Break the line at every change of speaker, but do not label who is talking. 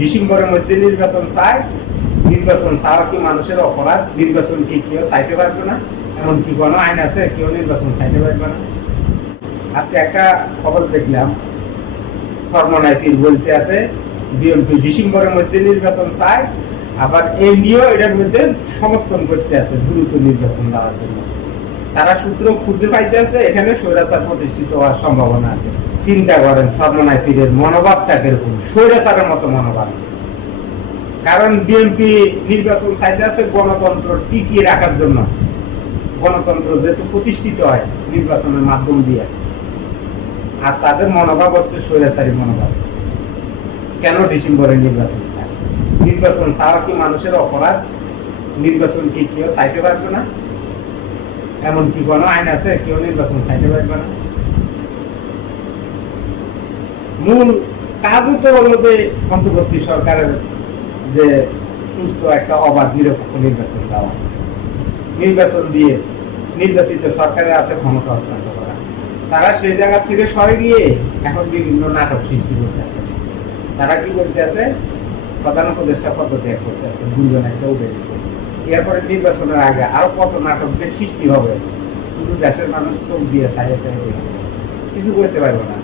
ডিসেম্বরের মধ্যে নির্বাচন চায়, নির্বাচন ছাড়া কি মানুষের অপরাধ? নির্বাচন কি কেউ চাইতে পারবে না? এমন কি কোনো আইন আছে, কেউ নির্বাচন চাইতে পারবে না। আজকে একটা খবর দেখলাম সর্বনায় বলতে আছে, বিএনপি ডিসেম্বরের মধ্যে নির্বাচন চায়, আবার এই নিয়েও এটার মধ্যে সমর্থন করতে আছে, দ্রুত নির্বাচন দেওয়ার জন্য। তারা সূত্র খুঁজে পাইতেছে, এখানে স্বৈরাচার প্রতিষ্ঠিত হওয়ার সম্ভাবনা আছে। চিন্তা করেন সর্বনায় পীরের মনোভাবটা কীরকম স্বৈরাচারের মতো মনোভাব। কারণ বিএনপি নির্বাচন চাইতে আছে গণতন্ত্র টিকিয়ে রাখার জন্য। গণতন্ত্র যেহেতু প্রতিষ্ঠিত হয় নির্বাচনের মাধ্যম দিয়ে। আর তাদের মনোভাব হচ্ছে স্বৈরাচারী মনোভাব। কেন ডিসেম্বরে নির্বাচন চায়? নির্বাচন ছাড়া কি মানুষের অপরাধ? নির্বাচন কি কেউ চাইতে পারবে না? এমন কি কোনো আইন আছে? কেউ নির্বাচন চাইতে পারবে না। মূল কাজও তো হলো যে অন্তর্বর্তী সরকারের যে সুস্থ একটা অবাধ, নিরপেক্ষ নির্বাচন দেওয়া। নির্বাচন দিয়ে নির্বাচিত সরকারের হাতে ক্ষমতা হস্তান্তর করা। তারা সেই জায়গা থেকে সরে গিয়ে এখন বিভিন্ন নাটক সৃষ্টি করতে আছে তারা কি করতে আছে প্রধান উপদেষ্টা পদ ত্যাগ করতে আছে দুজন একটা উঠে গেছে। এরপরে নির্বাচনের আগে আরও কত নাটক যে সৃষ্টি হবে, শুধু দেশের মানুষ চোখ দিয়ে চাইয়ে চাইয়ে। কিছু করতে পারবে না